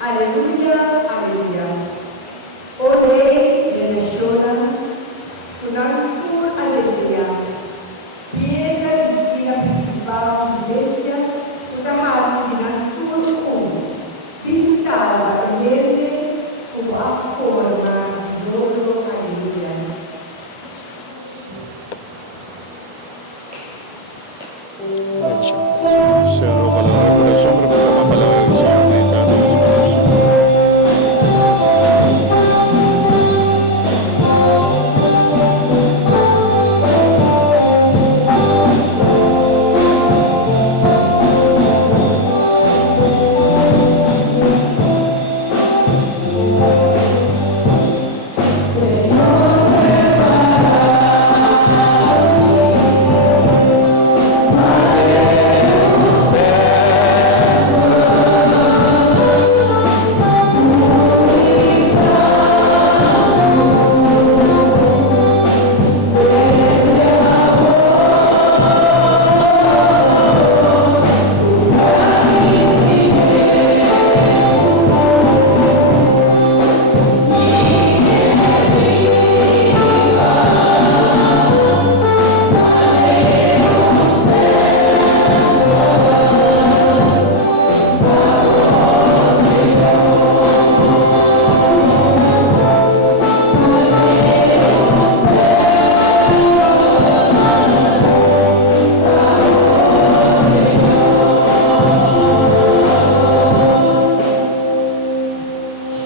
Aleluya, aleluya. Ore beneshona, unantur alesia. Piega esquina principal iglesia, utahas binantur pensava nele como a forma do aleluya. Señor, palabra de corazón, proclama palabra del Señor, meditando en los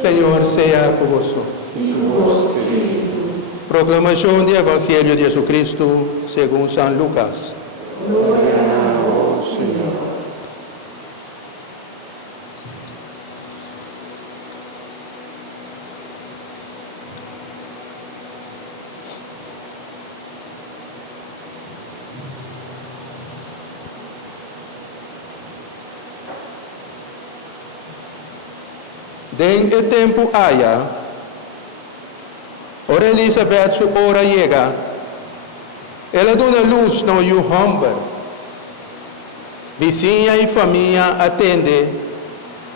Senhor seja convosco. Proclamação do Evangelho de Jesus Cristo segundo São Lucas. Den el tempo haya, ora Elizabeth su hora llega, ela dona luz no hombre. Vizinha e família atende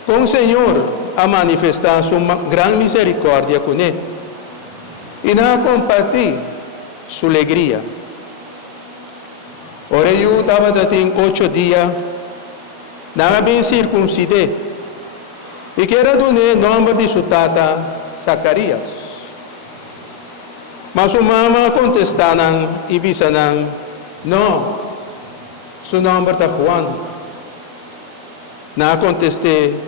com o Senhor a manifestar sua grande misericórdia com ele e a compartir sua alegria. Ora eu estava tem 8 dias, não bem circuncidado. E que era do nome de sua tata Zacarias. Mas sua mama contestaram e disseram, não, seu nome é Juan. Não contestei,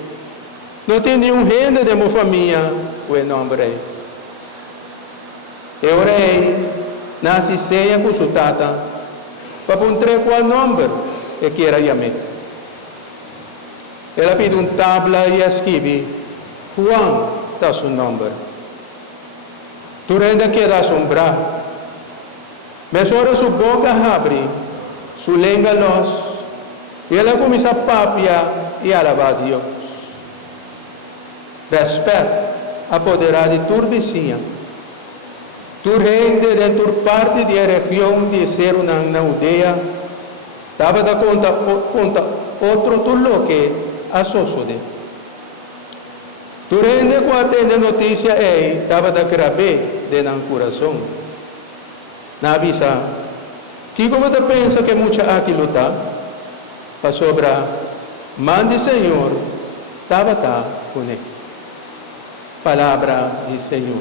não tem nenhum gente de minha família com o nome. Eu orei, nasci ceia com sua tata, para encontrar qual nome que era chamado. Ela pediu tabla e escreve, Juan está seu nome. Durante queda assombrar, mas ora sua boca abre, sua língua los, e ela começa a papiar e alabar a Deus. Respeito apoderar de tua vizinha. Tu rende dentro parte da região de ser uma aldeia, estava da conta outro tudo que a sosode. Durante a atende notícia estava da grave de no coração. Na avisa, que como te pensa que muita aqui luta, para sobrar, mande Senhor, estava com ele. Palavra do Senhor.